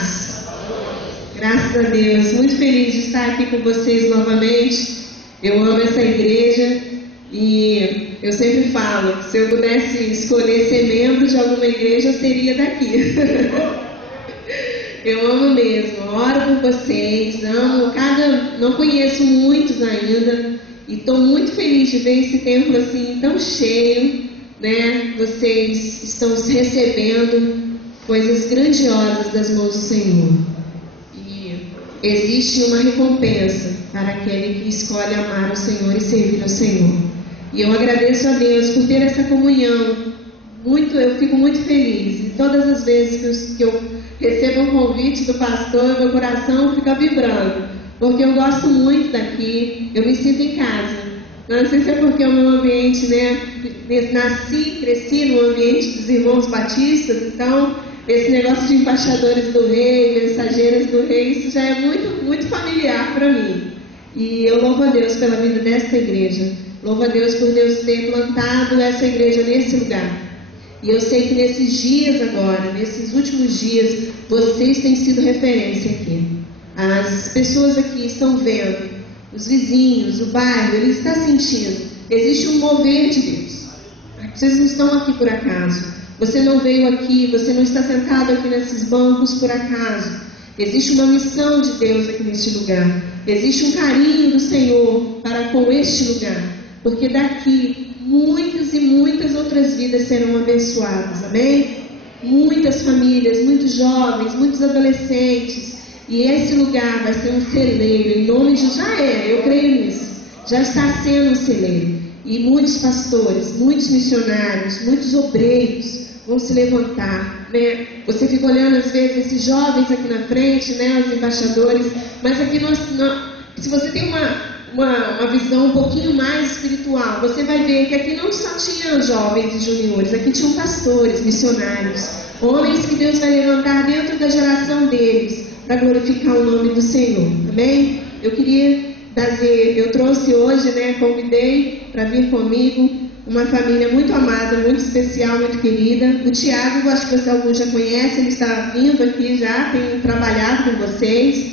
amados? Graças a Deus, muito feliz de estar aqui com vocês novamente. Eu amo essa igreja e eu sempre falo, se eu pudesse escolher ser membro de alguma igreja, eu seria daqui. Eu amo mesmo, oro por vocês, amo não conheço muitos ainda e estou muito feliz de ver esse templo assim tão cheio, né? Vocês estão recebendo coisas grandiosas das mãos do Senhor. Existe uma recompensa para aquele que escolhe amar o Senhor e servir ao Senhor. E eu agradeço a Deus por ter essa comunhão. Eu fico muito feliz. E todas as vezes que eu recebo um convite do pastor, meu coração fica vibrando. Porque eu gosto muito daqui, eu me sinto em casa. Não sei se é porque o meu ambiente, né? Cresci no ambiente dos irmãos batistas, então esse negócio de embaixadores do rei, mensageiras do rei, isso já é muito, muito familiar para mim. E eu louvo a Deus pela vida desta igreja. Louvo a Deus por Deus ter plantado essa igreja nesse lugar. E eu sei que nesses dias agora, nesses últimos dias, vocês têm sido referência aqui. As pessoas aqui estão vendo, os vizinhos, o bairro, ele está sentindo. Existe um mover de Deus. Vocês não estão aqui por acaso. Você não veio aqui, você não está sentado aqui nesses bancos por acaso. Existe uma missão de Deus aqui neste lugar. Existe um carinho do Senhor para com este lugar. Porque daqui, muitas e muitas outras vidas serão abençoadas. Amém? Muitas famílias, muitos jovens, muitos adolescentes. E esse lugar vai ser um celeiro. Em nome de Jesus, eu creio nisso. Já está sendo um celeiro. E muitos pastores, muitos missionários, muitos obreiros vão se levantar, né? Você fica olhando às vezes esses jovens aqui na frente, né? Os embaixadores, mas aqui se você tem uma visão um pouquinho mais espiritual, você vai ver que aqui não só tinha jovens e juniores, aqui tinham pastores, missionários, homens que Deus vai levantar dentro da geração deles para glorificar o nome do Senhor, amém? Eu trouxe hoje, né? Convidei para vir comigo uma família muito amada, muito especial, muito querida. O Tiago, acho que alguns já conhecem, ele está vindo aqui já, tem trabalhado com vocês.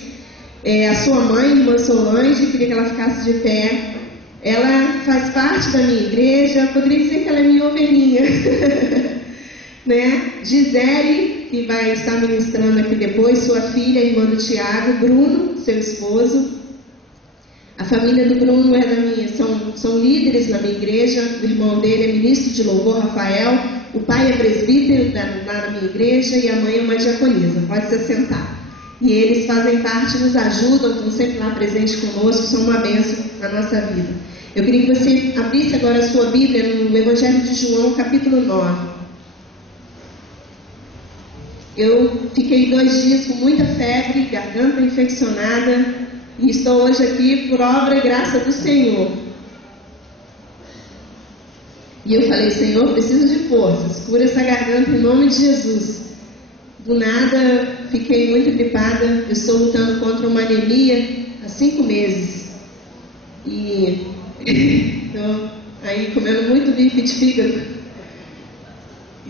A sua mãe, irmã Solange, queria que ela ficasse de pé. Ela faz parte da minha igreja, poderia dizer que ela é minha ovelhinha. Né? Gisele, que vai estar ministrando aqui depois, sua filha, irmã do Tiago, Bruno, seu esposo. A família do Bruno são líderes na minha igreja, o irmão dele é ministro de louvor, Rafael, o pai é presbítero lá na minha igreja e a mãe é uma diaconisa, pode se assentar. E eles fazem parte, nos ajudam, estão sempre lá presentes conosco, são uma bênção na nossa vida. Eu queria que você abrisse agora a sua Bíblia no Evangelho de João, capítulo 9. Eu fiquei 2 dias com muita febre, garganta infeccionada, e estou hoje aqui por obra e graça do Senhor. E eu falei, Senhor, preciso de forças, cura essa garganta em nome de Jesus. Do nada, fiquei muito gripada, eu estou lutando contra uma anemia há 5 meses. E estou aí comendo muito bife de fígado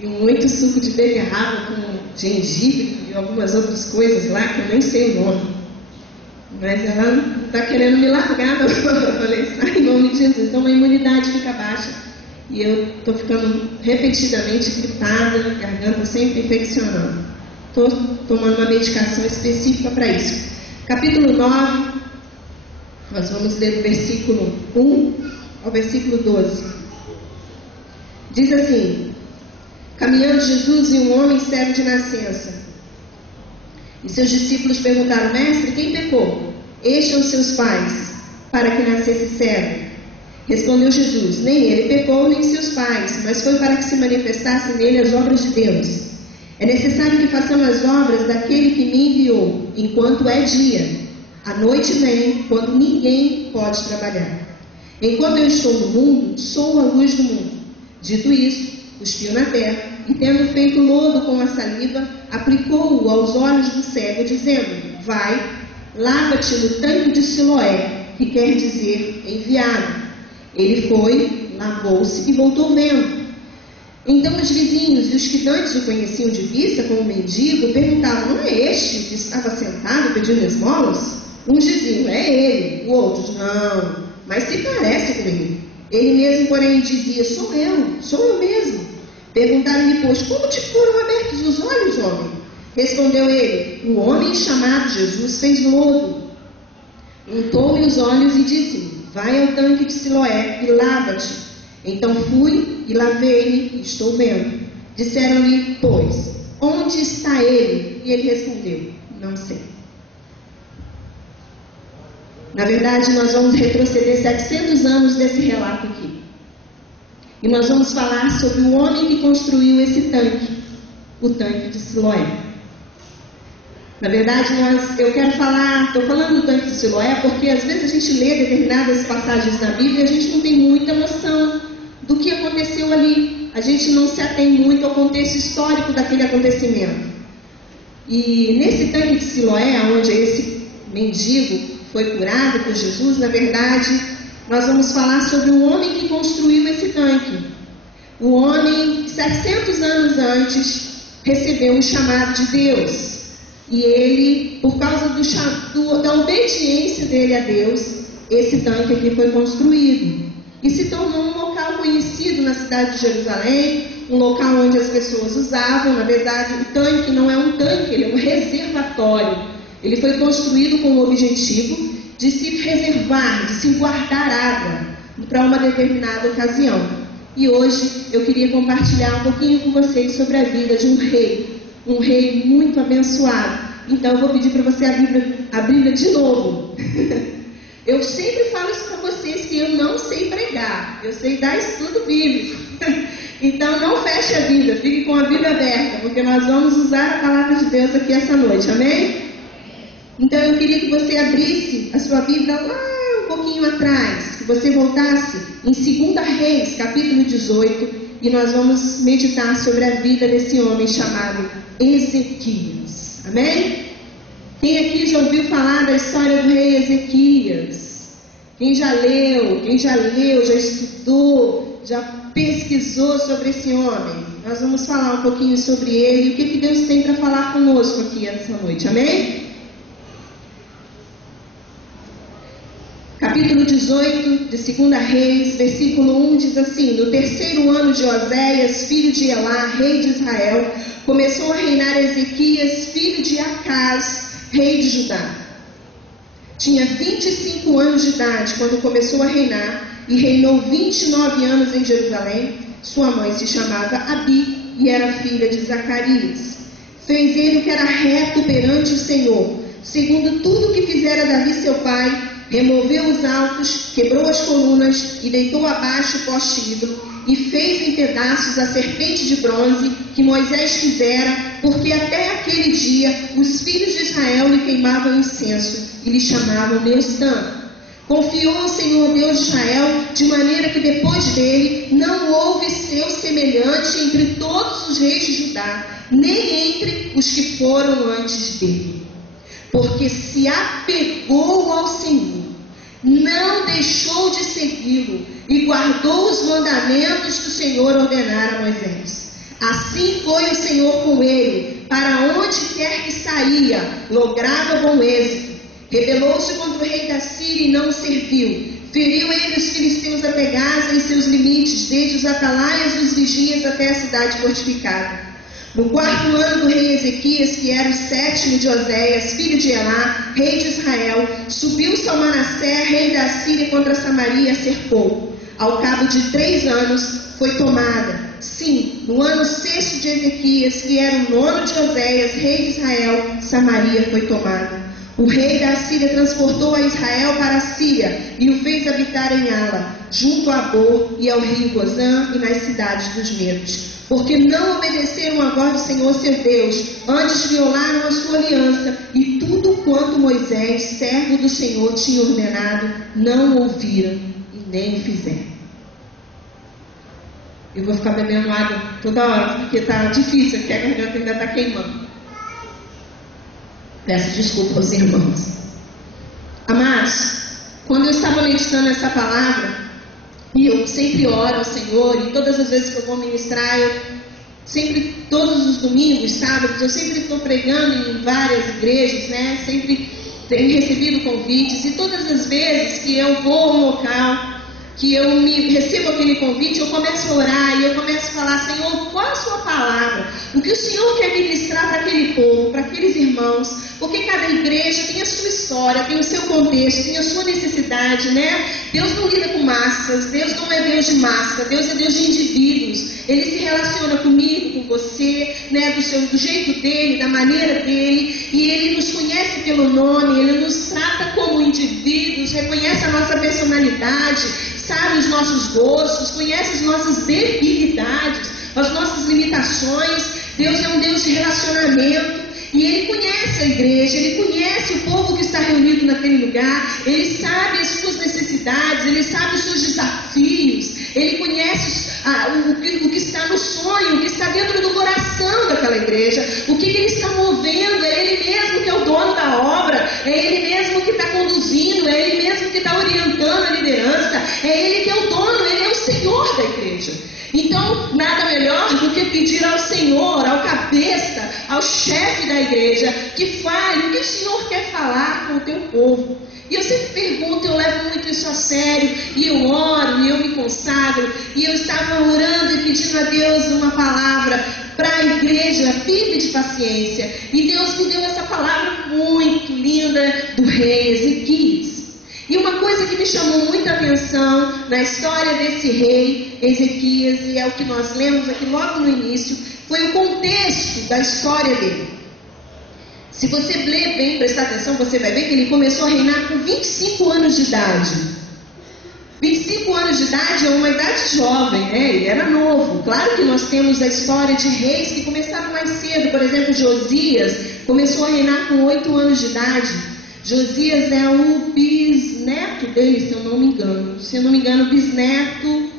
e muito suco de beterraba com gengibre e algumas outras coisas lá que eu nem sei o nome. Mas ela não está querendo me largar, não. Eu falei, sai em nome de Jesus. Então a imunidade fica baixa. E eu estou ficando repetidamente gripada, garganta sempre infeccionando. Estou tomando uma medicação específica para isso. Capítulo 9, nós vamos ler do versículo 1 ao versículo 12. Diz assim: caminhando Jesus viu um homem cego de nascença. E seus discípulos perguntaram, mestre, quem pecou? Este ou seus pais, para que nascesse cego? Respondeu Jesus, nem ele pecou, nem seus pais, mas foi para que se manifestassem nele as obras de Deus. É necessário que façamos as obras daquele que me enviou, enquanto é dia. A noite vem, quando ninguém pode trabalhar. Enquanto eu estou no mundo, sou a luz do mundo. Dito isso, cuspiu na terra, e tendo feito lodo com a saliva, aplicou-o aos olhos do cego, dizendo, vai, lava-te no tanque de Siloé, que quer dizer enviado. Ele foi, lavou-se e voltou vendo. Então os vizinhos e os que antes o conheciam de vista como mendigo perguntavam, não é este que estava sentado pedindo esmolas? Uns diziam, é ele. O outro, não, mas se parece com ele. Ele mesmo, porém, dizia, sou eu mesmo. Perguntaram-lhe, pois, como te foram abertos os olhos, homem? Respondeu ele, o homem chamado Jesus fez lodo. Untou-me os olhos e disse-me, vai ao tanque de Siloé e lava-te. Então fui e lavei-me e estou vendo. Disseram-lhe, pois, onde está ele? E ele respondeu, não sei. Na verdade, nós vamos retroceder 700 anos desse relato aqui. E nós vamos falar sobre o homem que construiu esse tanque, o tanque de Siloé. Na verdade, eu quero falar, estou falando do tanque de Siloé, porque às vezes a gente lê determinadas passagens da Bíblia e a gente não tem muita noção do que aconteceu ali. A gente não se atém muito ao contexto histórico daquele acontecimento. E nesse tanque de Siloé, onde esse mendigo foi curado por Jesus, na verdade, nós vamos falar sobre o homem que construiu esse tanque. O homem que 700 anos antes recebeu um chamado de Deus. E ele, por causa da obediência dele a Deus, esse tanque aqui foi construído. E se tornou um local conhecido na cidade de Jerusalém, um local onde as pessoas usavam. Na verdade, o tanque não é um tanque, ele é um reservatório. Ele foi construído com o objetivo de se reservar, de se guardar água para uma determinada ocasião. E hoje eu queria compartilhar um pouquinho com vocês sobre a vida de um rei muito abençoado. Então eu vou pedir para você abrir a Bíblia de novo. Eu sempre falo isso para vocês, que eu não sei pregar, eu sei dar estudo bíblico. Então não feche a Bíblia, fique com a Bíblia aberta, porque nós vamos usar a palavra de Deus aqui essa noite, amém? Então eu queria que você abrisse a sua Bíblia lá um pouquinho atrás, que você voltasse em 2 Reis, capítulo 18, e nós vamos meditar sobre a vida desse homem chamado Ezequias. Amém? Quem aqui já ouviu falar da história do rei Ezequias? Quem já leu, já estudou, já pesquisou sobre esse homem? Nós vamos falar um pouquinho sobre ele e o que Deus tem para falar conosco aqui essa noite. Amém? Capítulo 18 de 2 Reis, versículo 1 diz assim: no terceiro ano de Oséias, filho de Elá, rei de Israel, começou a reinar Ezequias, filho de Acaz, rei de Judá. Tinha 25 anos de idade quando começou a reinar e reinou 29 anos em Jerusalém. Sua mãe se chamava Abi e era filha de Zacarias. Fez ele o que era reto perante o Senhor, segundo tudo que fizera Davi seu pai. Removeu os altos, quebrou as colunas e deitou abaixo o poste ídolo e fez em pedaços a serpente de bronze que Moisés fizera, porque até aquele dia os filhos de Israel lhe queimavam incenso e lhe chamavam Deus Santo. Confiou ao Senhor Deus de Israel, de maneira que depois dele não houve seu semelhante entre todos os reis de Judá, nem entre os que foram antes dele. Porque se apegou ao Senhor, não deixou de segui-lo e guardou os mandamentos que o Senhor ordenara a Moisés. Assim foi o Senhor com ele, para onde quer que saía, lograva bom êxito. Rebelou-se contra o rei da Síria e não o serviu. Feriu ele os filisteus até Gaza e seus limites, desde os atalaias dos vigias até a cidade fortificada. No quarto ano do rei Ezequias, que era o 7º de Oséias, filho de Elá, rei de Israel, subiu Salmanassé, rei da Síria, contra Samaria e a cercou. Ao cabo de 3 anos, foi tomada. Sim, no ano 6º de Ezequias, que era o 9º de Oséias, rei de Israel, Samaria foi tomada. O rei da Síria transportou a Israel para a Síria e o fez habitar em Ala, junto a Bor e ao rio Gozã e nas cidades dos medos. Porque não obedeceram à voz do Senhor seu Deus, antes violaram a sua aliança, e tudo quanto Moisés, servo do Senhor, tinha ordenado, não ouviram e nem fizeram. Eu vou ficar bebendo água toda hora, porque está difícil, porque a garganta ainda está queimando. Peço desculpa aos irmãos. Amados, quando eu estava meditando essa palavra, e eu sempre oro ao Senhor, e todas as vezes que eu vou ministrar, Sempre, todos os domingos, sábados, eu sempre estou pregando em várias igrejas, né? Sempre tenho recebido convites, e todas as vezes que eu vou a um local, que eu recebo aquele convite, eu começo a orar e eu começo a falar: Senhor, qual a sua palavra? O que o Senhor quer ministrar para aquele povo, para aqueles irmãos? Porque cada igreja tem a sua história, tem o seu contexto, tem a sua necessidade, né? Deus não lida com massas, Deus não é Deus de massa, Deus é Deus de indivíduos. Ele se relaciona comigo, com você, né? Do jeito dele, da maneira dele, e ele nos conhece pelo nome, ele nos trata como indivíduos, reconhece a nossa personalidade, sabe os nossos gostos, conhece as nossas debilidades, as nossas limitações. Deus é um Deus de relacionamento. E Ele conhece a igreja, Ele conhece o povo que está reunido naquele lugar, Ele sabe as suas necessidades, Ele sabe os seus desafios, Ele conhece o que está no sonho, o que está dentro do coração daquela igreja, o que Ele está movendo. É Ele mesmo que é o dono da obra, é Ele mesmo que está conduzindo, é Ele mesmo que está orientando a liderança, é Ele que é o dono, Ele é o Senhor da igreja. Então, nada melhor do que pedir ao Senhor, ao cabeça, ao chefe da igreja, que fale o que o Senhor quer falar com o teu povo. E eu sempre pergunto, eu levo muito isso a sério, e eu oro, e eu me consagro, e eu estava orando e pedindo a Deus uma palavra para a igreja, firme de paciência. E Deus me deu essa palavra muito linda do rei Ezequias. E uma coisa que me chamou muita atenção na história desse rei Ezequias, e é o que nós lemos aqui logo no início, foi o contexto da história dele. Se você ler bem, prestar atenção, você vai ver que ele começou a reinar com 25 anos de idade. 25 anos de idade é uma idade jovem, né? Ele era novo. Claro que nós temos a história de reis que começaram mais cedo. Por exemplo, Josias começou a reinar com 8 anos de idade. Josias é o bisneto dele, se eu não me engano. Se eu não me engano, bisneto...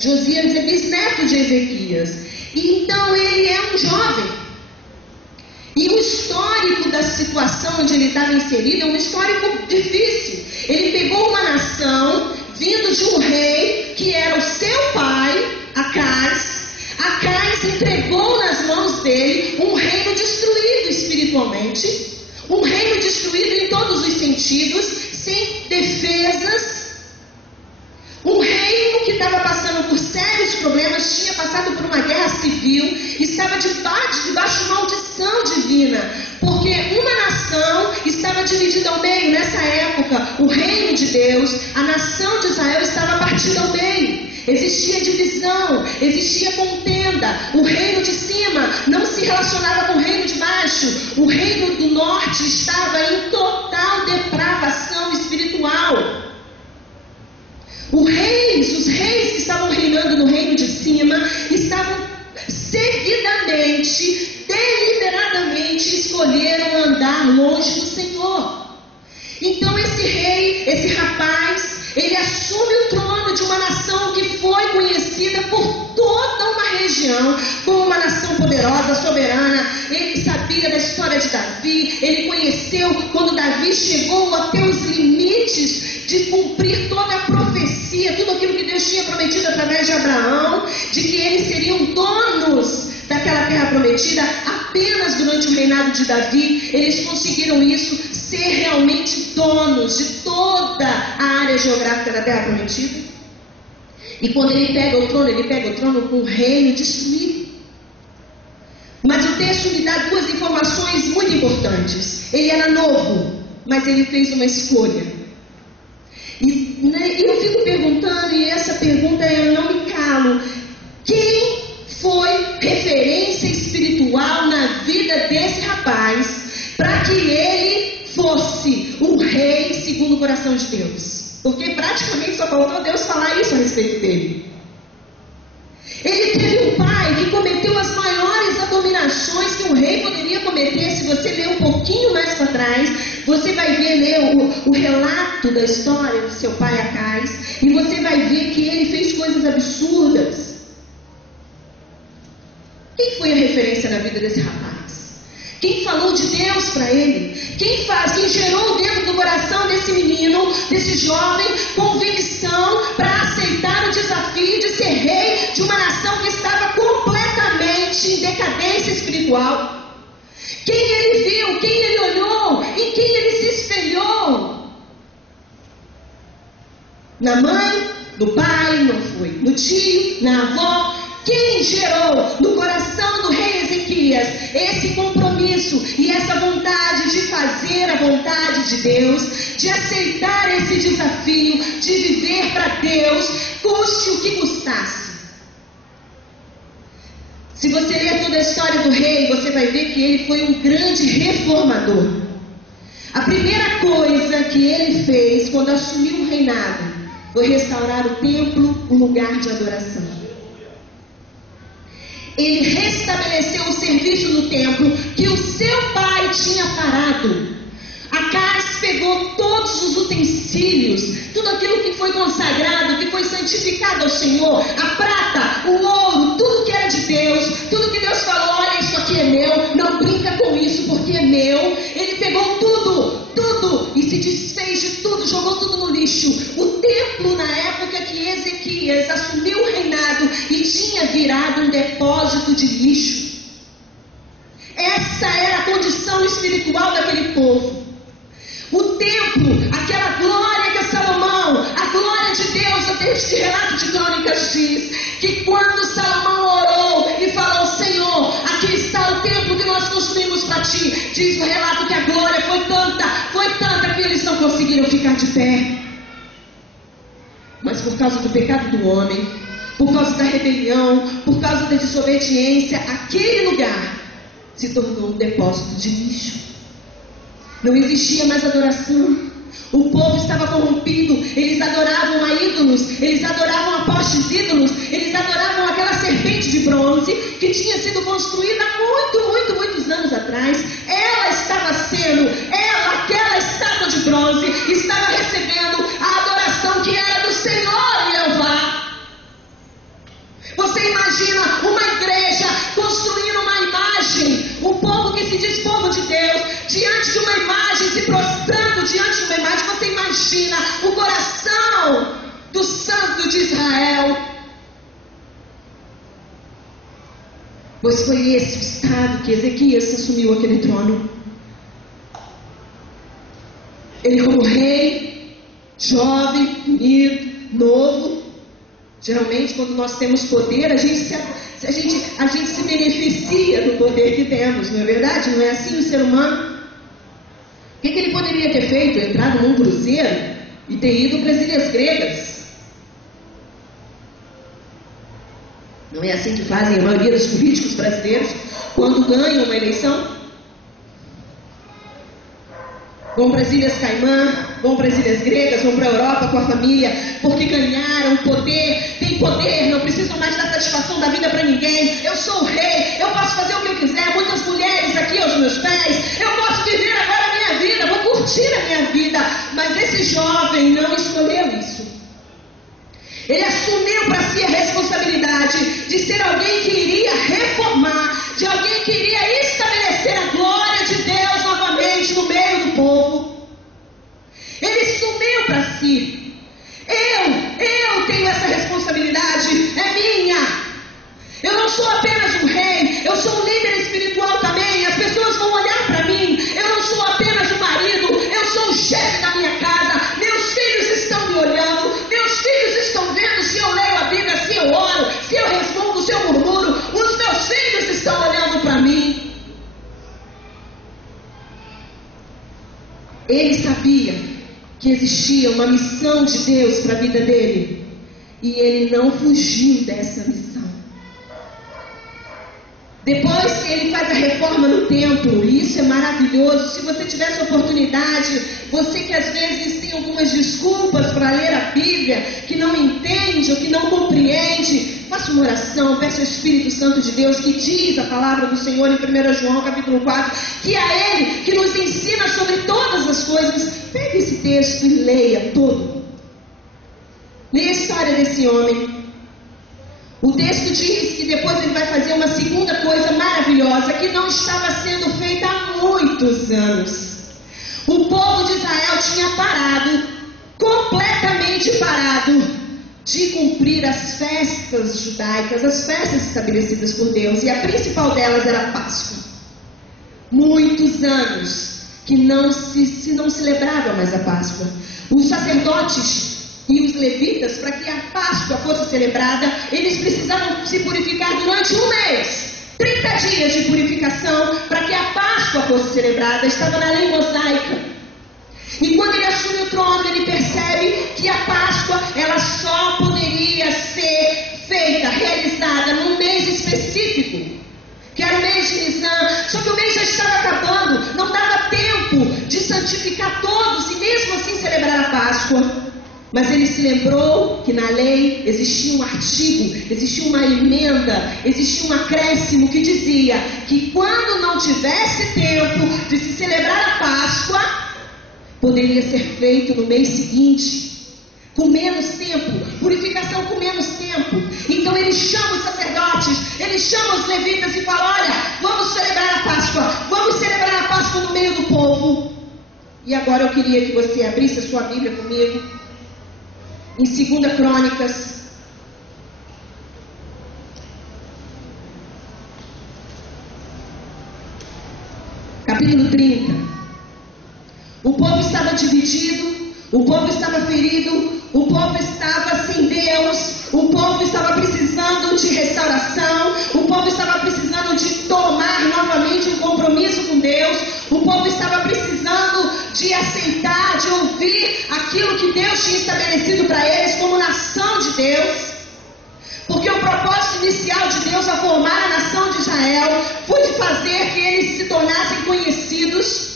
Josias é bisneto de Ezequias. E então ele é um jovem. E o histórico da situação onde ele estava inserido é um histórico difícil. Ele pegou uma nação, vindo de um rei que era o seu pai, Acais. Acais entregou nas mãos dele um reino destruído espiritualmente, um reino destruído em todos os sentidos, sem defesas. Um reino que estava passando por sérios problemas, tinha passado por uma guerra civil, estava debaixo de maldição divina, porque uma nação estava dividida ao meio. Nessa época, o reino de Deus, a nação de Israel estava partida ao meio. Existia divisão, existia contenda. O reino de cima não se relacionava com o reino de baixo. O reino do norte estava em total depravação espiritual. Os reis que estavam reinando no reino de cima estavam seguidamente, deliberadamente escolheram andar longe do Senhor. Então esse rei, esse rapaz, ele assume o trono de uma nação que foi conhecida por toda uma região como uma nação poderosa, soberana. Ele sabia da história de Davi, ele conheceu quando Davi chegou até os limites de cumprir toda a profecia, tudo aquilo que Deus tinha prometido através de Abraão, de que eles seriam donos daquela terra prometida. Apenas durante o reinado de Davi, eles conseguiram isso, ser realmente donos de toda a área geográfica da terra prometida. E quando ele pega o trono com o reino destruído. Mas o texto me dá duas informações muito importantes. Ele era novo, mas ele fez uma escolha. E eu fico perguntando, e essa pergunta eu não me calo: quem foi referência espiritual na vida desse rapaz para que ele fosse um rei segundo o coração de Deus? Porque praticamente só faltou Deus falar isso a respeito dele. Ele teve um pai que cometeu as maiores abominações que um rei poderia cometer. Se você ler um pouquinho mais para trás, você vai ler o relato da história do seu pai Acais, e você vai ver que ele fez coisas absurdas. Quem foi a referência na vida desse rapaz? Quem falou de Deus para ele? Quem gerou dentro do coração desse menino, desse jovem, convicção para aceitar o desafio de ser rei de uma nação que estava completamente completamente em decadência espiritual. Quem ele viu, quem ele olhou, em quem ele se espelhou? Na mãe, no pai, não foi. No tio, na avó. Quem gerou no coração do rei Ezequias esse compromisso e essa vontade de fazer a vontade de Deus, de aceitar esse desafio, de viver para Deus, custe o que custasse? Se você ler toda a história do rei, você vai ver que ele foi um grande reformador. A primeira coisa que ele fez quando assumiu o reinado foi restaurar o templo, o lugar de adoração. Ele restabeleceu o serviço no templo que o seu pai tinha parado. Acás pegou todos os utensílios, tudo aquilo que foi consagrado, que foi santificado ao Senhor, a prata, o ouro, tudo que era de Deus, tudo que Deus falou, olha, isso aqui é meu, não brinca com isso porque é meu. Ele pegou tudo e se desfez de tudo, jogou tudo no lixo. O templo, na época que Ezequias assumiu o reinado, e tinha virado um depósito de lixo. Essa era a condição espiritual daquele povo. O templo, aquela glória que Salomão, a glória de Deus, este relato de Crônicas diz que quando Salomão orou e falou, Senhor, aqui está o templo que nós construímos para ti, diz o relato que a glória foi tanta que eles não conseguiram ficar de pé. Mas por causa do pecado do homem, por causa da rebelião, por causa da desobediência, aquele lugar se tornou um depósito de lixo. Não existia mais adoração. O povo estava corrompido. Eles adoravam a ídolos. Eles adoravam a postes ídolos. Eles adoravam aquela serpente de bronze que tinha sido construída muitos anos atrás. Aquela estátua de bronze, estava recebendo a adoração que era do Senhor Jeová. Você imagina uma igreja construindo uma imagem, um povo que se diz povo de Deus, diante de uma imagem, se prostrando diante de uma imagem. Você imagina o coração do santo de Israel? Pois foi esse o estado que Ezequias assumiu aquele trono. Ele como rei, jovem, bonito, novo. Geralmente quando nós temos poder, a gente se beneficia do poder que temos, não é verdade? Não é assim o ser humano? O que ele poderia ter feito? Entrado num cruzeiro e ter ido para as Ilhas Gregas. Não é assim que fazem a maioria dos políticos brasileiros quando ganham uma eleição? Vão para as Ilhas Caimã, vão para as Ilhas Gregas, vão para a Europa com a família, porque ganharam poder, tem poder, não precisam mais dar satisfação da vida para ninguém. Eu sou o rei, eu posso fazer o que eu quiser, muitas mulheres aqui aos meus pés, eu posso viver agora a minha vida, vou curtir a minha vida. Mas esse jovem não escolheu isso. Ele assumiu para si a responsabilidade de ser alguém que iria reformar, de alguém que iria estabelecer a glória de Deus novamente no meio do povo. Ele assumiu para si. Eu tenho essa responsabilidade, é minha. Eu não sou apenas um rei, eu sou um líder espiritual também. As pessoas vão olhar para mim. Eu não sou apenas um marido, eu sou o chefe da minha casa. Meus filhos estão me olhando, meus filhos estão vendo se eu leio a Bíblia, se eu oro, se eu respondo, se eu murmuro. Os meus filhos estão olhando para mim. Ele sabia que existia uma missão de Deus para a vida dele, e ele não fugiu dessa missão. Depois que ele faz a reforma no templo, e isso é maravilhoso. Se você tiver essa oportunidade, você que às vezes tem algumas desculpas para ler a Bíblia, que não entende ou que não compreende, faça uma oração, peça ao Espírito Santo de Deus, que diz a palavra do Senhor em 1 João capítulo 4, que é Ele que nos ensina sobre todas as coisas. Pegue esse texto e leia todo. Leia a história desse homem. O texto diz que depois ele vai fazer uma segunda coisa maravilhosa que não estava sendo feita há muitos anos. O povo de Israel tinha parado, completamente parado, de cumprir as festas judaicas, as festas estabelecidas por Deus, e a principal delas era a Páscoa. Muitos anos que não se celebrava mais a Páscoa. Os sacerdotes e os levitas, para que a Páscoa fosse celebrada, eles precisavam se purificar durante um mês. 30 dias de purificação para que a Páscoa fosse celebrada. Estava na lei mosaica. E quando ele assume o trono, ele percebe que a Páscoa, ela só poderia ser feita, realizada num mês específico, que era o mês de Nisan. Só que o mês já estava acabando, não dava tempo de santificar todos e mesmo assim celebrar a Páscoa. Mas ele se lembrou que na lei existia um artigo, existia uma emenda, existia um acréscimo que dizia que quando não tivesse tempo de se celebrar a Páscoa, poderia ser feito no mês seguinte, com menos tempo, purificação com menos tempo. Então ele chama os sacerdotes, ele chama os levitas e fala: olha, vamos celebrar a Páscoa no meio do povo. E agora eu queria que você abrisse a sua Bíblia comigo em 2 Crônicas, capítulo 30. O povo estava dividido, o povo estava ferido, o povo estava sem Deus, o povo estava precisando de restauração, o povo estava precisando de tomar novamente um compromisso com Deus, o povo estava precisando de aceitar, de ouvir aquilo que Deus tinha estabelecido para eles como nação de Deus. Porque o propósito inicial de Deus ao formar a nação de Israel foi de fazer que eles se tornassem conhecidos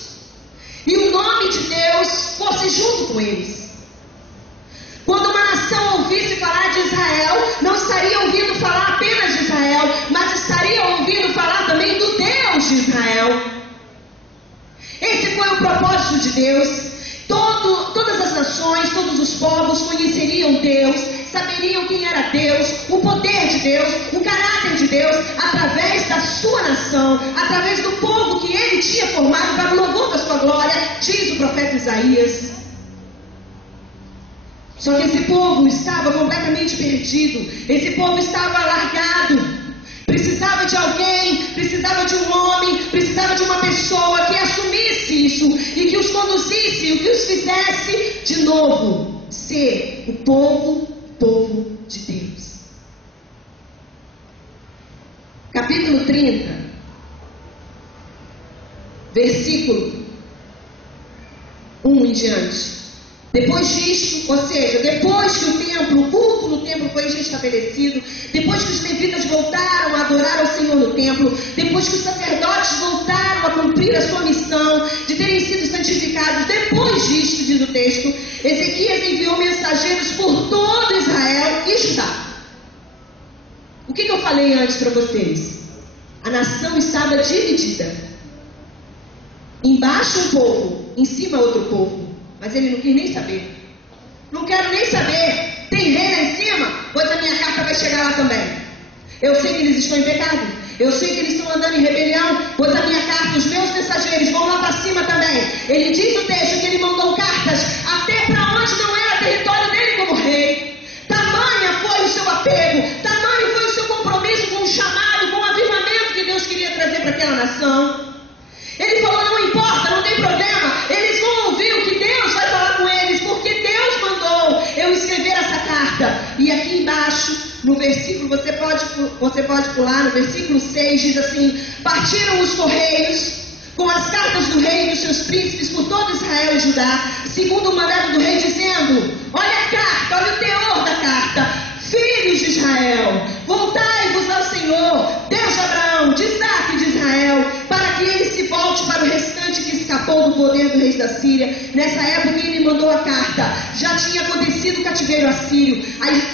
e o nome de Deus fosse junto com eles. Quando uma nação ouvisse falar de Israel, não estaria ouvindo falar apenas de Israel, mas estaria ouvindo falar também do Deus de Israel. Esse foi o propósito de Deus. Todas as nações, todos os povos conheceriam Deus, saberiam quem era Deus, o poder de Deus, o caráter de Deus, através da sua nação, através do povo que ele tinha formado para o louvor da sua glória, diz o profeta Isaías. Só que esse povo estava completamente perdido, esse povo estava largado. Precisava de alguém, precisava de um homem, precisava de uma pessoa que assumisse isso e que os conduzisse, o que os fizesse de novo ser o povo de Deus. Capítulo 30, versículo 1 em diante. Depois disto, ou seja, depois que o culto no templo foi restabelecido, depois que os levitas voltaram a adorar ao Senhor no templo, depois que os sacerdotes voltaram a cumprir a sua missão de terem sido santificados, depois disto, diz o texto, Ezequias enviou mensageiros por todo Israel e Judá. O que eu falei antes para vocês? A nação estava dividida. Embaixo um povo, em cima outro povo. Mas ele não quis nem saber. Não quero nem saber. Tem rei lá em cima? Pois a minha carta vai chegar lá também. Eu sei que eles estão em pecado. Eu sei que eles estão andando em rebelião. Pois a minha carta, os meus mensageiros vão lá para cima também. Ele diz no texto que ele mandou cartas até para onde não era território dele como rei. Tamanha foi o seu apego. Tamanho foi o seu compromisso com o chamado, com o avivamento que Deus queria trazer para aquela nação. Ele falou: não importa, não tem problema. Eles vão ouvir o que Deus vai falar com eles, porque Deus mandou eu escrever essa carta. E aqui embaixo, no versículo, você pode pular, no versículo 6, diz assim: partiram os correios com as cartas do rei e dos seus príncipes por todo Israel e Judá, segundo o mandado do rei, dizendo: olha a carta, olha o teor da carta. Filhos de Israel, voltai-vos ao Senhor, Deus de Abraão, de Isaque e de Israel, para que ele se volte para o restante que escapou do poder do rei da Síria. Nessa época ele mandou a carta. Já tinha acontecido o cativeiro assírio.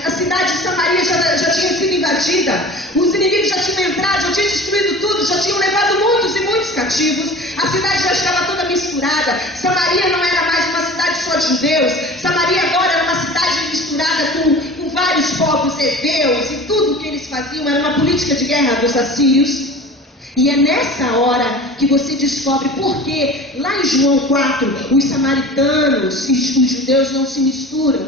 A cidade de Samaria já tinha sido invadida. Os inimigos já tinham entrado, já tinham destruído tudo, já tinham levado muitos e muitos cativos. A cidade já estava toda misturada. Samaria não era mais uma cidade só de judeus. Samaria agora era uma cidade misturada com vários povos heveus, e tudo que eles faziam era uma política de guerra dos assírios. E é nessa hora que você descobre por que lá em João 4 os samaritanos e os judeus não se misturam.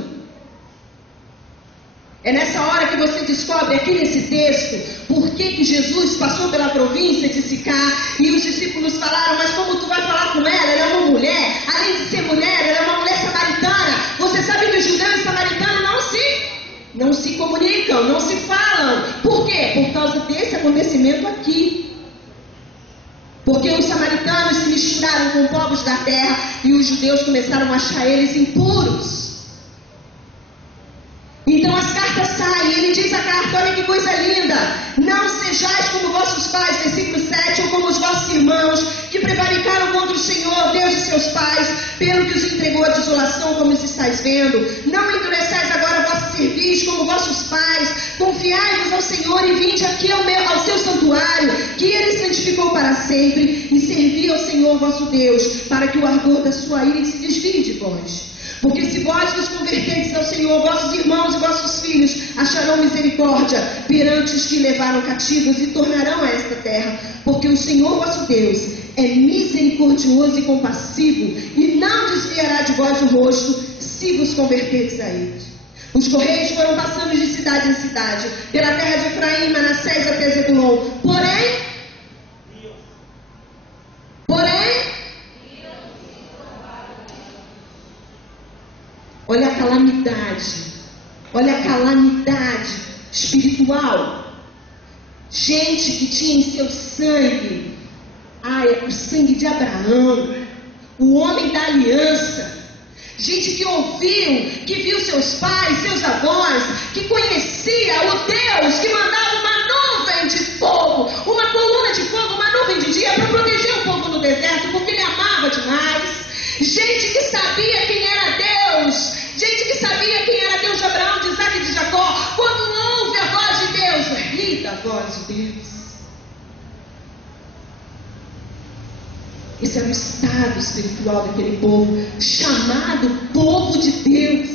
É nessa hora que você descobre aqui nesse texto por que Jesus passou pela província de Sicar e os discípulos falaram, mas como tu vai falar com ela? Ela é uma mulher, além de ser mulher, ela é uma mulher samaritana. Você sabe que judeu e samaritano não se comunicam, não se falam. Por quê? Por causa desse acontecimento aqui. Porque os samaritanos se misturaram com povos da terra e os judeus começaram a achar eles impuros. Então as cartas saem, ele diz a carta, olha que coisa linda, não sejais como vossos pais, versículo 7, ou como os vossos irmãos, que prevaricaram contra o Senhor, Deus de seus pais, pelo que os entregou à desolação, como os estáis vendo. Não endureçais agora vossos servis, como vossos pais, confiai-vos ao Senhor e vinde aqui ao seu santuário, que ele santificou para sempre, e servi ao Senhor vosso Deus, para que o ardor da sua ira se desvie de vós. Porque se vós vos converterdes ao Senhor, vossos irmãos e vossos filhos acharão misericórdia perante os que levaram cativos e tornarão a esta terra. Porque o Senhor vosso Deus é misericordioso e compassivo e não desviará de vós o rosto se vos converterdes a ele. Os correios foram passando de cidade em cidade, pela terra de Efraim, Manassés até Zebulon. Porém, olha a calamidade espiritual. Gente que tinha em seu sangue, o sangue de Abraão, o homem da aliança. Gente que ouviu, que viu seus pais, seus avós, que conhecia o Deus que mandava uma nuvem de fogo, uma coluna de fogo, uma nuvem de dia para proteger o povo no deserto, porque ele amava demais. Gente que sabia quem era Deus, gente que sabia quem era Deus de Abraão, de Isaac e de Jacó. Quando ouve a voz de Deus, ri da voz de Deus. Esse era o estado espiritual daquele povo, chamado povo de Deus.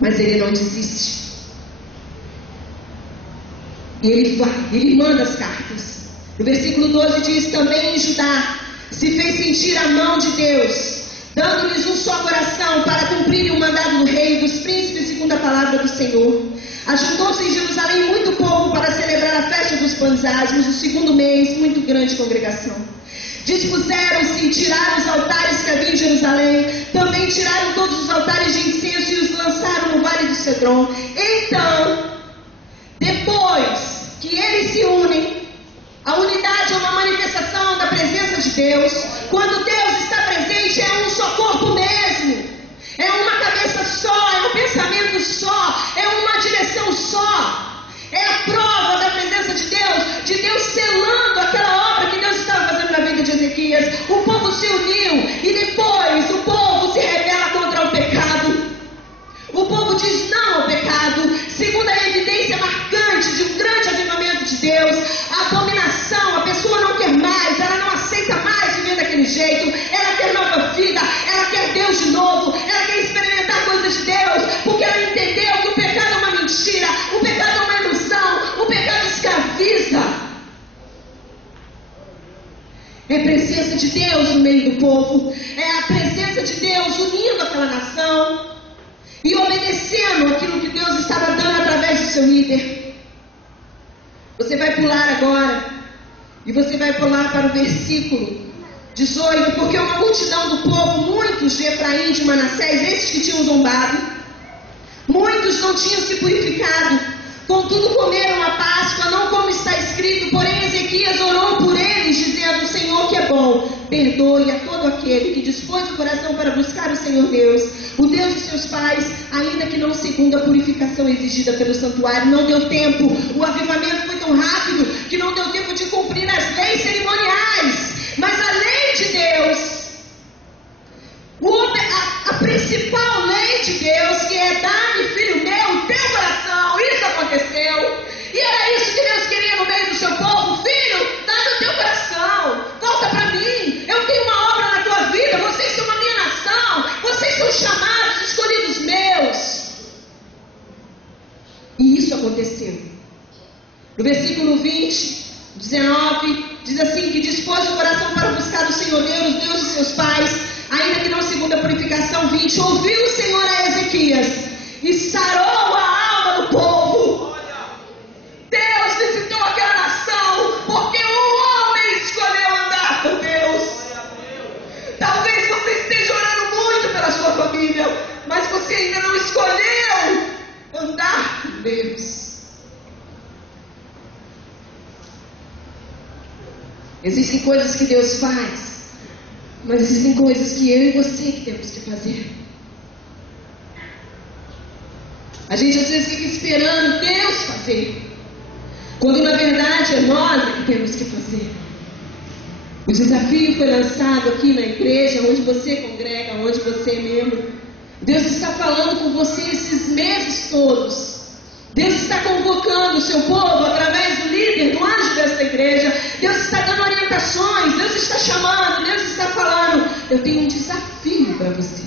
Mas ele não desiste. E ele vai, ele manda as cartas. No versículo 12 diz, também em Judá se fez sentir a mão de Deus, dando-lhes um só coração para cumprirem o mandado do rei e dos príncipes segundo a palavra do Senhor. Ajuntou-se em Jerusalém muito povo para celebrar a festa dos pães asmos, o segundo mês, muito grande congregação. Dispuseram-se e tiraram os altares que havia em Jerusalém, também tiraram todos os altares de incenso e os lançaram no vale do Cedron. Então, depois que eles se unem, a unidade é uma manifestação da presença de Deus. Quando Deus está presente, é um só corpo mesmo. É uma cabeça só, é um pensamento só, é uma direção só. É a prova da presença de Deus selando aquela obra que Deus estava fazendo na vida de Ezequias. O povo se uniu e depois o povo se rebela contra o pecado. O povo diz não ao pecado, segundo a evidência marcante de um grande avivamento de Deus. A abominação, a pessoa não quer mais, ela não aceita mais viver daquele jeito, ela quer nova vida, ela quer Deus de novo, ela quer experimentar coisas de Deus, porque ela entendeu que o pecado é uma mentira, o pecado é uma ilusão, o pecado escraviza. É a presença de Deus no meio do povo, é a presença de Deus unindo aquela nação e obedecendo aquilo que Deus estava dando através do seu líder. Você vai pular agora e você vai pular para o versículo 18, porque uma multidão do povo, muitos de Efraim e de Manassés, esses que tinham zombado, muitos não tinham se purificado, contudo comeram a Páscoa, não como está escrito, porém Ezequias orou por eles, dizendo, o Senhor que é bom, perdoe a todo aquele que dispôs o coração para buscar o Senhor Deus, o Deus de seus pais, ainda que não segundo a purificação exigida pelo santuário. Não deu tempo, o avivamento foi tão rápido que não deu tempo de cumprir as leis cerimoniais, mas a lei de Deus, a principal lei de Deus, que é dar-me, filho meu, o teu coração, isso aconteceu. E era isso que Deus queria no meio do seu povo. Filho, dá-me o teu coração, volta para mim, eu tenho uma obra na tua vida, vocês são a minha nação, vocês são chamados, escolhidos meus. E isso aconteceu. No versículo 20, 19, diz assim, que dispôs o coração para buscar o Senhor Deus, Deus de seus pais, ainda que não segundo a purificação. 20, ouviu o Senhor e sarou a alma do povo. Deus visitou aquela nação porque um homem escolheu andar com Deus. Talvez você esteja orando muito pela sua família, mas você ainda não escolheu andar com Deus. Existem coisas que Deus faz, mas existem coisas que eu e você que temos que fazer. A gente às vezes fica esperando Deus fazer, quando na verdade é nós que temos que fazer. O desafio foi lançado aqui na igreja, onde você congrega, onde você é membro. Deus está falando com você esses meses todos. Deus está convocando o seu povo através do líder, do anjo desta igreja. Deus está dando orientações, Deus está chamando, Deus está falando. Eu tenho um desafio para você.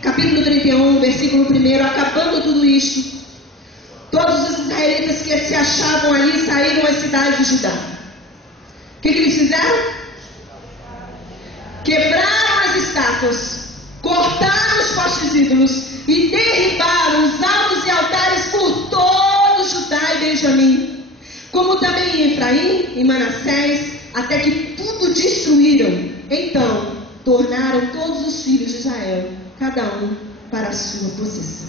Capítulo 31, versículo 1, acabando tudo isto, todos os israelitas que se achavam ali saíram às cidades de Judá. O que eles fizeram? Quebraram as estátuas, cortaram os postes ídolos e derribaram os altos e altares por todo Judá e Benjamim, como também em Efraim e Manassés, até que tudo destruíram. Então tornaram todos os filhos de Israel, cada um para a sua possessão.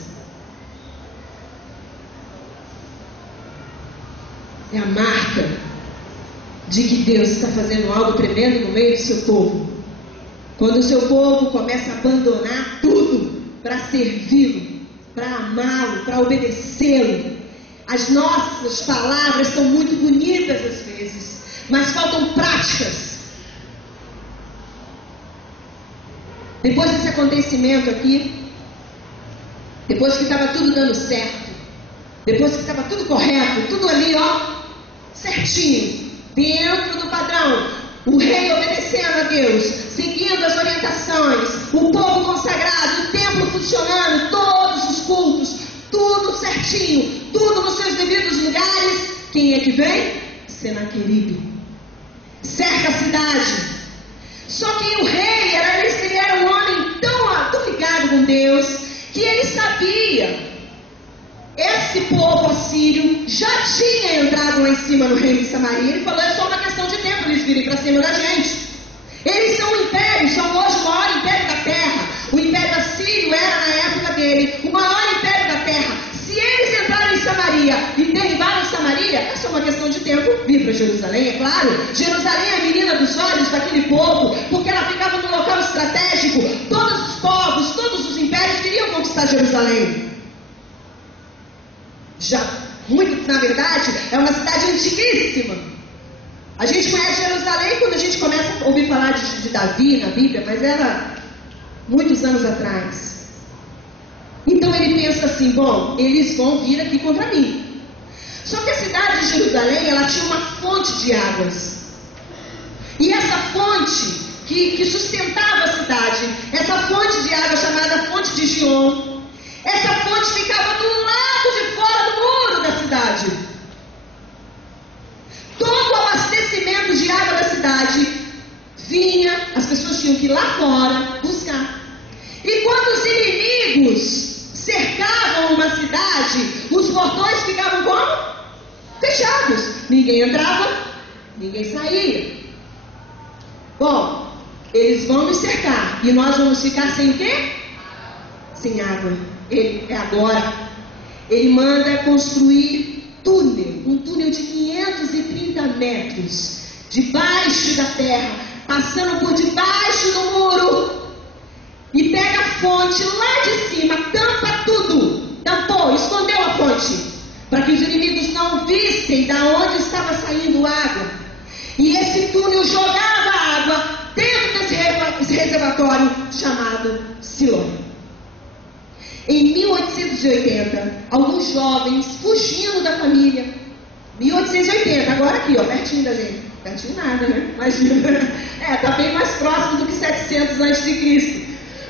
É a marca de que Deus está fazendo algo tremendo no meio do seu povo. Quando o seu povo começa a abandonar tudo para servi-lo, para amá-lo, para obedecê-lo. As nossas palavras são muito bonitas às vezes, mas faltam práticas. Depois desse acontecimento aqui, depois que estava tudo dando certo, depois que estava tudo correto, tudo ali, certinho, dentro do padrão, o rei obedecendo a Deus, seguindo as orientações, o povo consagrado, o templo funcionando, todos os cultos, tudo certinho, tudo nos seus devidos lugares. Quem é que vem? Senaqueribe. Cerca a cidade. Só que o rei ele era um homem tão ligado com Deus, que ele sabia, esse povo assírio já tinha entrado lá em cima no reino de Samaria. Ele falou, é só uma questão de tempo eles virem para cima da gente. Eles são um império, são hoje o maior império da terra. O império assírio era na época dele o maior império da terra. Se eles entrarem em Samaria e derribarem Samaria, é só uma questão de tempo vir para Jerusalém, é claro. Jerusalém é a menina dos olhos daquele povo, porque ela ficava num local estratégico. Todos os povos, todos os impérios queriam conquistar Jerusalém. Na verdade, é uma cidade antiquíssima. A gente conhece Jerusalém quando a gente começa a ouvir falar de Davi na Bíblia, mas era muitos anos atrás. Então ele pensa assim, bom, eles vão vir aqui contra mim. Só que a cidade de Jerusalém, ela tinha uma fonte de águas. E essa fonte que sustentava a cidade, essa fonte de água chamada fonte de Gion, essa fonte ficava do lado de fora do muro da cidade. Todo o abastecimento de água da cidade vinha, as pessoas tinham que ir lá fora buscar. E quando os inimigos cercavam uma cidade, os portões ficavam como? Fechados. Ninguém entrava, ninguém saía. Bom, eles vão nos cercar e nós vamos ficar sem o quê? Sem água. Ele manda construir um túnel de 530 metros, debaixo da terra, passando por debaixo do muro, e pega a fonte lá de cima, tampa tudo, tampou, escondeu a fonte, para que os inimigos não vissem da onde estava saindo água. E esse túnel jogava água dentro desse reservatório chamado Silom. Em 1880, alguns jovens fugindo da família, 1880, agora aqui, pertinho da gente, pertinho nada, né? Imagina, está bem mais próximo do que 700 a.C.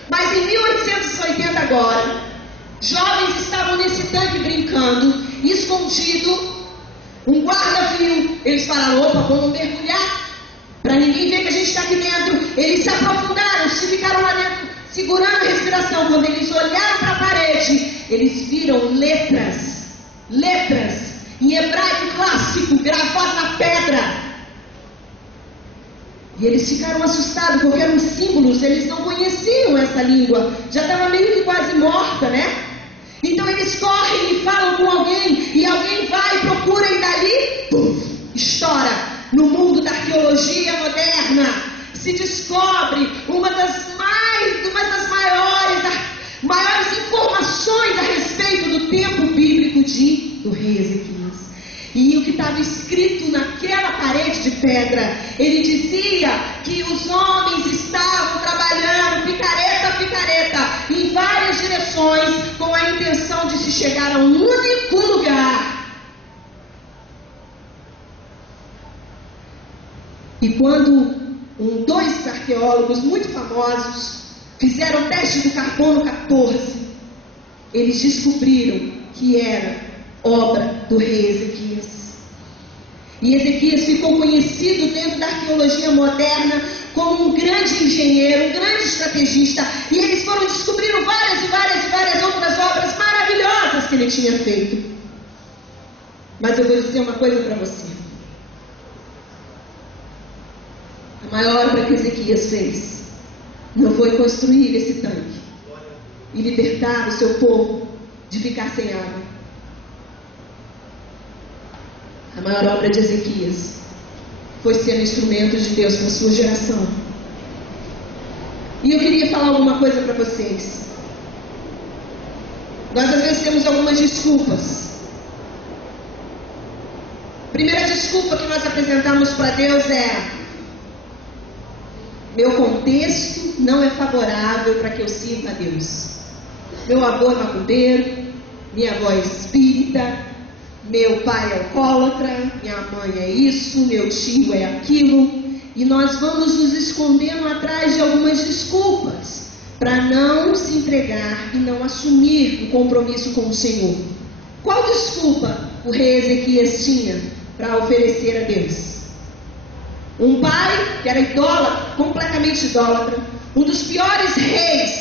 Mas em 1880 agora, jovens estavam nesse tanque brincando, escondido, um guarda viu, eles falaram, opa, vamos mergulhar, para ninguém ver que a gente está aqui dentro. Eles se aprofundaram, se ficaram lá dentro, segurando a respiração. Quando eles olharam para a parede, eles viram letras em hebraico clássico, gravado na pedra. E eles ficaram assustados, porque eram símbolos, eles não conheciam essa língua, já estava meio que quase morta, né? Então eles correm e falam com alguém, e alguém vai e procura, e dali, pum, estoura. No mundo da arqueologia moderna, se descobre uma das maiores informações a respeito do tempo bíblico do rei Ezequias. E o que estava escrito naquela parede de pedra, ele dizia que os homens estavam trabalhando picareta a picareta em várias direções com a intenção de se chegar a um único lugar. E quando dois arqueólogos muito famosos fizeram o teste do carbono 14, eles descobriram que era obra do rei Ezequias. E Ezequias ficou conhecido dentro da arqueologia moderna como um grande engenheiro, um grande estrategista, e eles foram descobrindo várias outras obras maravilhosas que ele tinha feito. Mas eu vou dizer uma coisa para você. A maior obra que Ezequias fez não foi construir esse tanque e libertar o seu povo de ficar sem água. A maior obra de Ezequias foi ser um instrumento de Deus para a sua geração. E eu queria falar alguma coisa para vocês. Nós às vezes temos algumas desculpas. A primeira desculpa que nós apresentamos para Deus é: meu contexto não é favorável para que eu sirva a Deus. Meu avô é macumbeiro, minha avó é espírita, meu pai é alcoólatra, minha mãe é isso, meu tio é aquilo. E nós vamos nos escondendo atrás de algumas desculpas para não se entregar e não assumir o compromisso com o Senhor. Qual desculpa o rei Ezequias tinha para oferecer a Deus? Um pai que era idólatra, completamente idólatra, um dos piores reis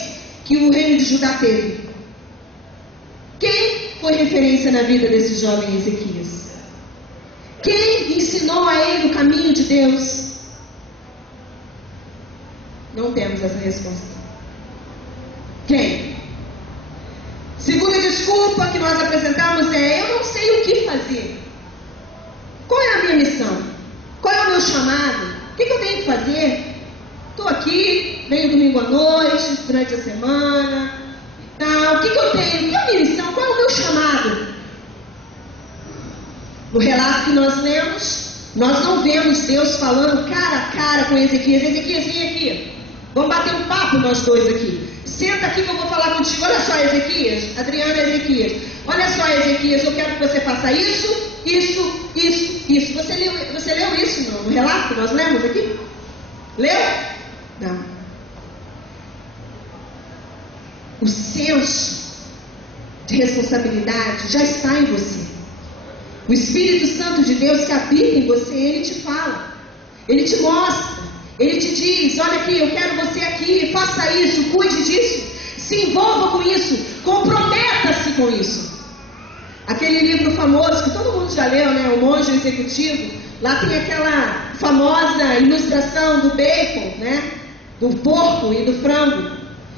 que o reino de Judá teve. Quem foi referência na vida desse jovem Ezequias? Quem ensinou a ele o caminho de Deus? Não temos essa resposta. Quem? Segunda desculpa que nós apresentamos é: eu não sei o que fazer. Qual é a minha missão? Qual é o meu chamado? O que eu tenho que fazer? Estou aqui, venho domingo à noite, durante a semana. O que eu tenho? Qual é a minha missão? Qual é o meu chamado? No relato que nós lemos, nós não vemos Deus falando cara a cara com Ezequias. Ezequias, vem aqui. Vamos bater um papo nós dois aqui. Senta aqui que eu vou falar contigo. Olha só, Ezequias. Adriana, Ezequias. Olha só, Ezequias, eu quero que você faça isso. Você leu isso no relato que nós lemos aqui? Leu? Não. O senso de responsabilidade já está em você. O Espírito Santo de Deus que habita em você, ele te fala, ele te mostra, ele te diz: olha aqui, eu quero você aqui, faça isso, cuide disso, se envolva com isso, comprometa-se com isso. Aquele livro famoso que todo mundo já leu, né? O Monge Executivo. Lá tem aquela famosa ilustração do bacon, né? Do porco e do frango.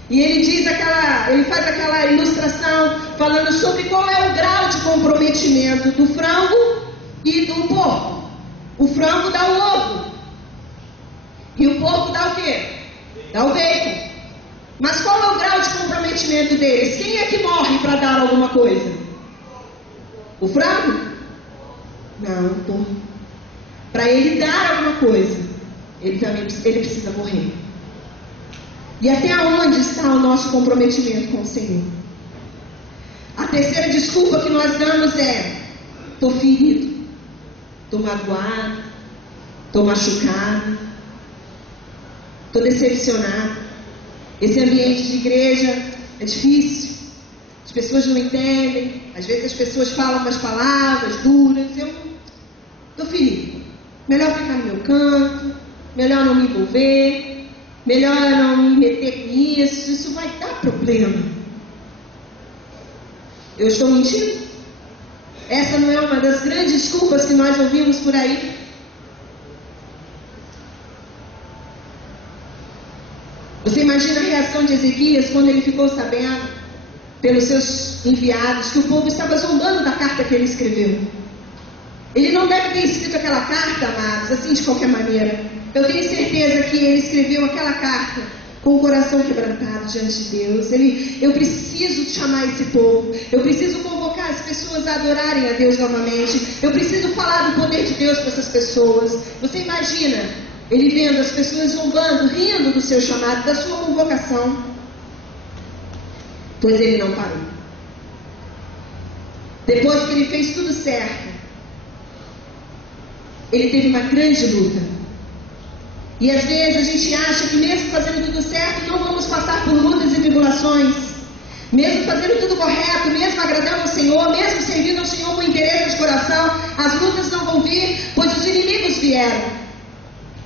E ele faz aquela ilustração falando sobre qual é o grau de comprometimento do frango e do porco. O frango dá o ovo. E o porco dá o quê? Dá o bacon. Mas qual é o grau de comprometimento deles? Quem é que morre para dar alguma coisa? O frango? Não, o porco. Para ele dar alguma coisa, ele precisa morrer. E até onde está o nosso comprometimento com o Senhor? A terceira desculpa que nós damos é: estou ferido, estou magoado, estou machucado, estou decepcionado. Esse ambiente de igreja é difícil, as pessoas não entendem, às vezes as pessoas falam umas palavras duras. Eu estou ferido, melhor ficar no meu canto, melhor não me envolver. melhor não me meter com isso, isso vai dar problema. Eu estou mentindo? Essa não é uma das grandes desculpas que nós ouvimos por aí? Você imagina a reação de Ezequias quando ele ficou sabendo, pelos seus enviados, que o povo estava zombando da carta que ele escreveu. Ele não deve ter escrito aquela carta, amados, assim de qualquer maneira. Eu tenho certeza que ele escreveu aquela carta com o coração quebrantado diante de Deus. Eu preciso chamar esse povo, eu preciso convocar as pessoas a adorarem a Deus novamente, eu preciso falar do poder de Deus para essas pessoas. Você imagina ele vendo as pessoas zombando, rindo do seu chamado, da sua convocação? Pois ele não parou. Depois que ele fez tudo certo, ele teve uma grande luta. E às vezes a gente acha que mesmo fazendo tudo certo, não vamos passar por lutas e tribulações. Mesmo fazendo tudo correto, mesmo agradando ao Senhor, mesmo servindo ao Senhor com interesse de coração, as lutas não vão vir, pois os inimigos vieram.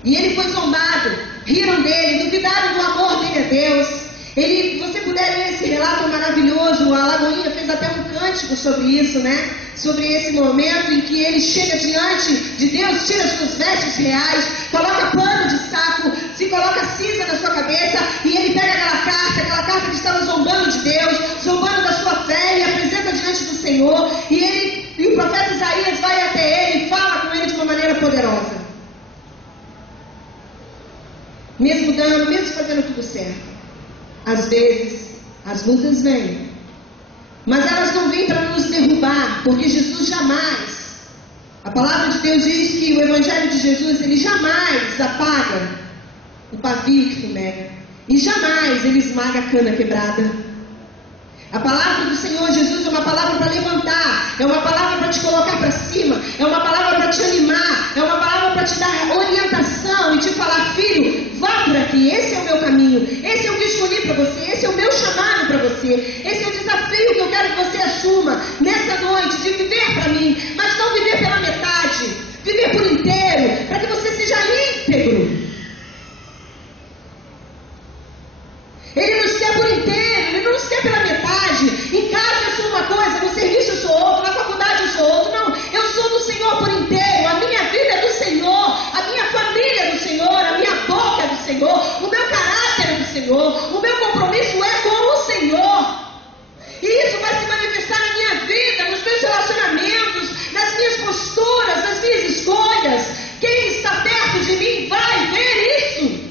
E ele foi zombado, riram dele, duvidaram do amor dele a Deus. Você puder ler esse relato maravilhoso, a Lagoinha fez até um cântico sobre isso, né? Sobre esse momento em que ele chega diante de Deus, tira suas vestes reais, coloca pano de saco, se coloca cinza na sua cabeça, e ele pega aquela carta que estava zombando de Deus, zombando da sua fé, e apresenta diante do Senhor, e o profeta Isaías vai até ele e fala com ele de uma maneira poderosa. Mesmo dando, mesmo fazendo tudo certo, às vezes as lutas vêm, mas elas não vêm para nos derrubar, porque Jesus jamais, a palavra de Deus diz que o Evangelho de Jesus, ele jamais apaga o pavio que fumega, e jamais ele esmaga a cana quebrada. A palavra do Senhor Jesus é uma palavra para levantar, é uma palavra para te colocar para cima, é uma palavra para te animar, é uma palavra para te dar orientação e te falar: filho, vá por aqui, esse é o meu caminho, esse é o que eu escolhi para você, esse é o meu chamado para você, esse é o desafio que eu quero que você assuma nessa noite, de viver para mim, mas não viver pela metade, viver por inteiro, para que você seja íntegro. Ele nos quer por inteiro, ele não nos quer pela metade. Em casa eu sou uma coisa, no serviço eu sou outra, na faculdade eu sou outra. Não, eu sou do Senhor por inteiro. A minha vida é do Senhor, a minha família é do Senhor, a minha boca é do Senhor, o meu caráter é do Senhor, o meu compromisso é com o Senhor. E isso vai se manifestar na minha vida, nos meus relacionamentos, nas minhas posturas, nas minhas escolhas. Quem está perto de mim vai ver isso.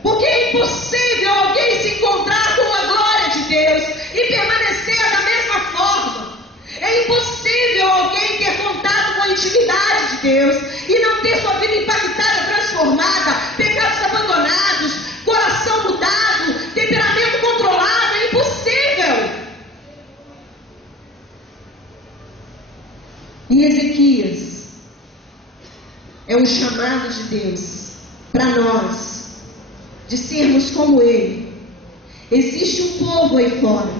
Porque é impossível alguém se encontrar com a glória de Deus e permanecer da mesma forma. É impossível alguém ter contato com a intimidade de Deus e não ter sua vida impactada, transformada, pecados abandonados, coração mudado, temperamento controlado. É impossível. E Ezequias é um chamado de Deus para nós, de sermos como ele. Existe um povo aí fora,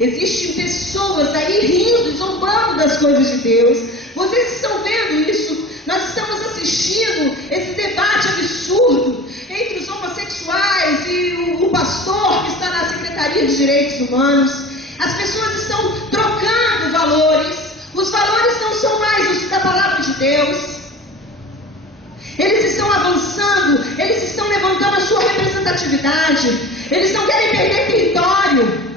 existem pessoas aí rindo, zombando das coisas de Deus. Vocês estão vendo isso? Nós estamos assistindo esse debate absurdo entre os homossexuais e o pastor que está na Secretaria de Direitos Humanos. As pessoas estão trocando valores, os valores não são mais os da palavra de Deus. Eles estão avançando, eles estão levantando a sua representatividade, eles não querem perder território.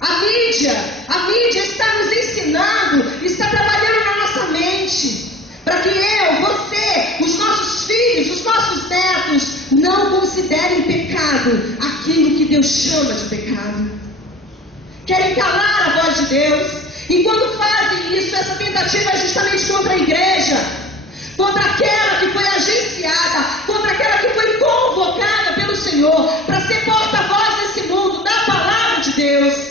A mídia está nos ensinando, está trabalhando na nossa mente, para que eu, você, os nossos filhos, os nossos netos, não considerem pecado aquilo que Deus chama de pecado. Querem calar a voz de Deus, e quando fazem isso, essa tentativa é justamente contra a igreja, contra aquela que foi agenciada, contra aquela que foi convocada pelo Senhor para ser porta-voz nesse mundo da palavra de Deus.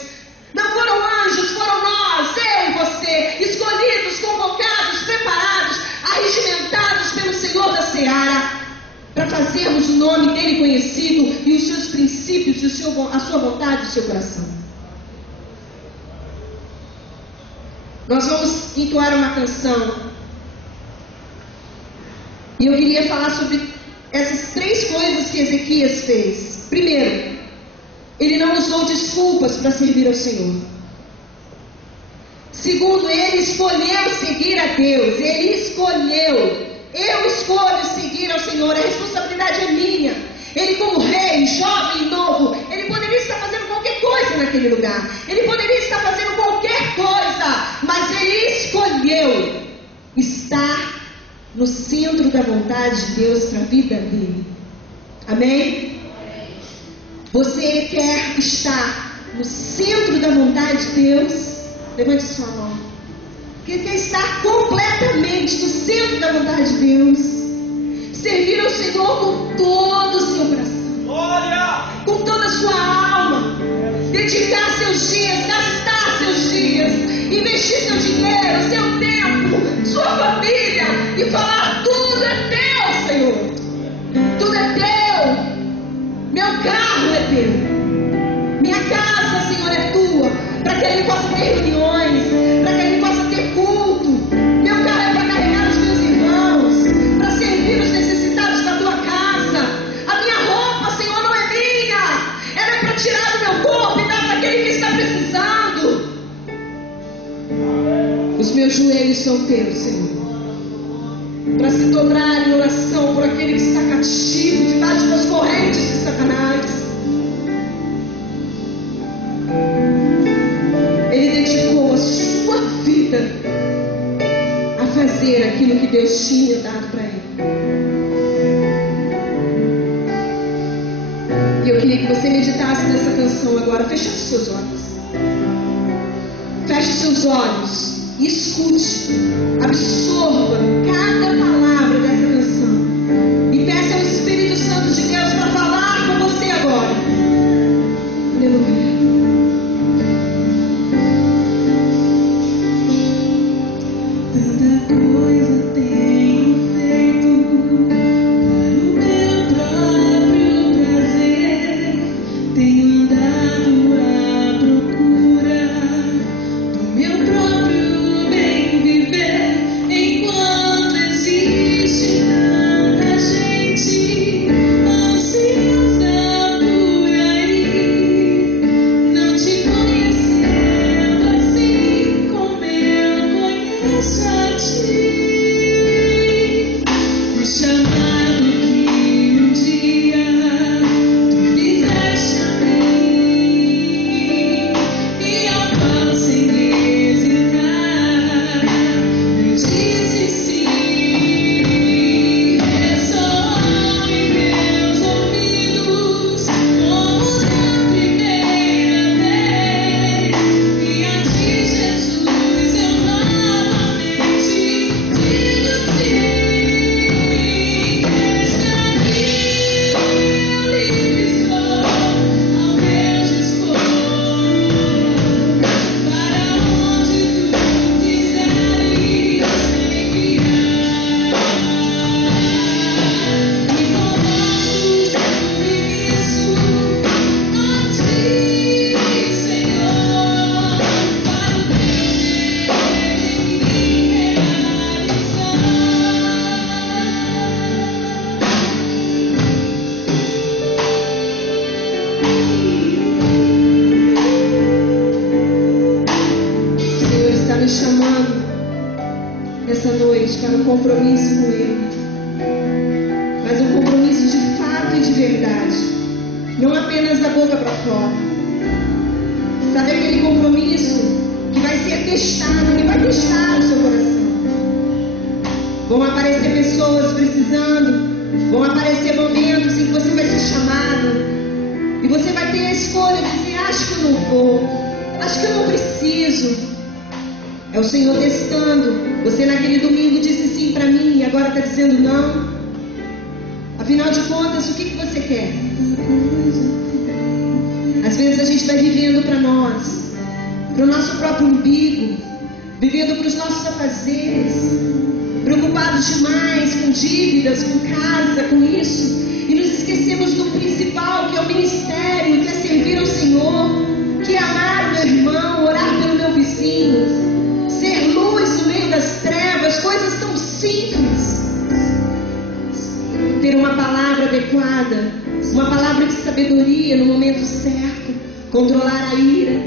Não foram anjos, foram nós, eu e você, escolhidos, convocados, preparados, arregimentados pelo Senhor da Seara, para fazermos o nome dele conhecido e os seus princípios, e a sua vontade e o seu coração. Nós vamos entoar uma canção. E eu queria falar sobre essas 3 coisas que Ezequias fez. Primeiro, ele não usou desculpas para servir ao Senhor. Segundo, ele escolheu seguir a Deus. Ele escolheu. Eu escolho seguir ao Senhor. A responsabilidade é minha. Ele, como rei, jovem e novo, ele poderia estar fazendo qualquer coisa naquele lugar. Ele poderia estar fazendo qualquer coisa. Mas ele escolheu estar no centro da vontade de Deus para a vida dele. Amém? Você quer estar no centro da vontade de Deus? Levante sua mão. Você quer estar completamente no centro da vontade de Deus? Servir ao Senhor com todo o seu coração, com toda a sua alma, dedicar seus dias, gastar seus dias, investir seu dinheiro, seu tempo, sua família e falar: tudo é teu, Senhor, tudo é teu, meu carro é teu, minha casa, Senhor, é tua, para que ele possa ter reuniões, para que ele possa ter culto. Meu carro é para carregar os meus irmãos, para servir os necessitados da tua casa. A minha roupa, Senhor, não é minha, ela é para tirar do meu corpo e dar para aquele que está precisando. Os meus joelhos são teus, Senhor, para se dobrar em oração por aquele que está cativo debaixo das correntes de Satanás. Ele dedicou a sua vida a fazer aquilo que Deus tinha dado para ele. E eu queria que você meditasse nessa canção agora. Feche os seus olhos. Feche os seus olhos e escute. Absorva cada palavra dessa canção. E peça ao Espírito Santo de Deus para falar com você agora. Aleluia. Para um compromisso com Ele, mas um compromisso de fato e de verdade, não apenas da boca para fora. Sabe aquele compromisso que vai ser testado, que vai testar o seu coração? Vão aparecer pessoas precisando, vão aparecer momentos em que você vai ser chamado e você vai ter a escolha de dizer: acho que eu não vou, acho que eu não preciso. É o Senhor testando. Você naquele domingo disse sim para mim e agora está dizendo não. Afinal de contas, o que você quer? Às vezes a gente vai vivendo para nós, para o nosso próprio umbigo, vivendo para os nossos afazeres, preocupados demais com dívidas, com casa, com isso, e nos esquecemos do principal, que é o ministério, que é servir ao Senhor, que é amar o meu irmão, orar pelo meu vizinho, ser luz no meio das trevas, coisas tão simples. Ter uma palavra controlar a ira,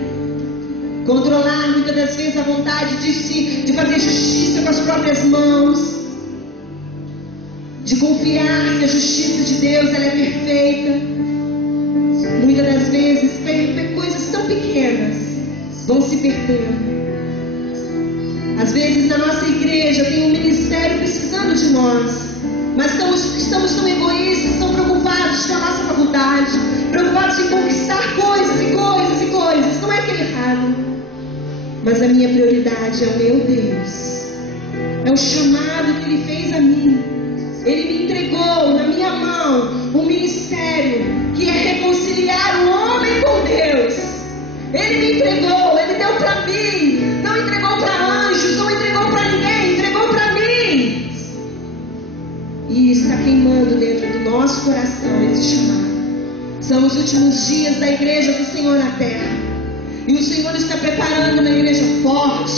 controlar muitas das vezes a vontade de fazer justiça com as próprias mãos, de confiar que a justiça de Deus ela é perfeita. Muitas das vezes coisas tão pequenas vão se perdendo. Às vezes na nossa igreja tem um ministério precisando de nós, mas estamos tão egoístas, tão preocupados com a nossa faculdade, preocupados em conquistar coisas e coisas e coisas. Não é que é errado, mas a minha prioridade é o meu Deus, é o chamado que Ele fez a mim. Ele me entregou na minha mão um ministério que é reconciliar o homem com Deus. Ele me entregou, Ele deu para mim, não entregou para anjos, não entregou para ninguém, entregou para mim. E está queimando dentro do nosso coração esse chamado. São os últimos dias da igreja do Senhor na terra, e o Senhor está preparando uma igreja forte,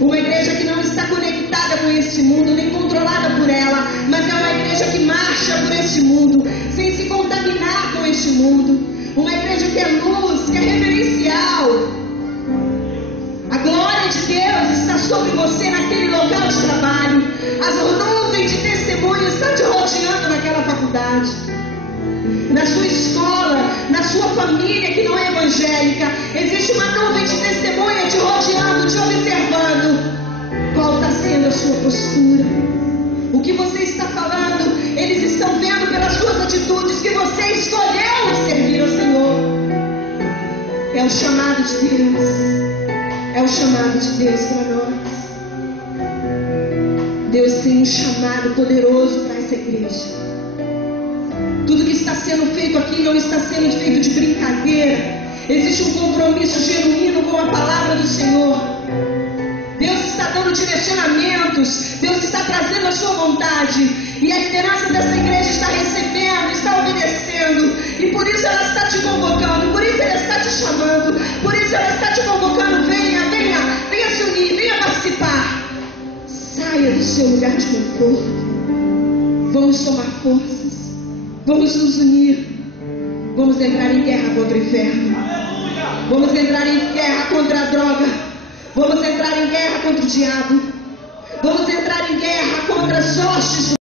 uma igreja que não está conectada com este mundo, nem controlada por ela, mas é uma igreja que marcha por este mundo, sem se contaminar com este mundo. Uma igreja que é luz, que é referencial. A glória de Deus está sobre você naquele local de trabalho. As nuvens de testemunho estão te rodeando naquela faculdade, na sua escola, na sua família que não é evangélica. Existe uma nuvem de testemunha te rodeando, te observando. Qual está sendo a sua postura? O que você está falando? Eles estão vendo pelas suas atitudes que você escolheu servir ao Senhor. É o chamado de Deus. É o chamado de Deus para nós. Deus tem um chamado poderoso para essa igreja. Tudo que está sendo feito aqui não está sendo feito de brincadeira. Existe um compromisso genuíno com a palavra do Senhor. Deus está dando direcionamentos, Deus está trazendo a sua vontade, e a liderança dessa igreja está recebendo, está obedecendo, e por isso ela está te convocando, por isso ela está te chamando, por isso ela está te convocando. Venha, venha, venha se unir, venha participar. Saia do seu lugar de conforto. Vamos somar forças, vamos nos unir, vamos entrar em guerra contra o inferno, vamos entrar em guerra contra a droga, vamos entrar em guerra contra o diabo, vamos entrar em guerra contra as hostes do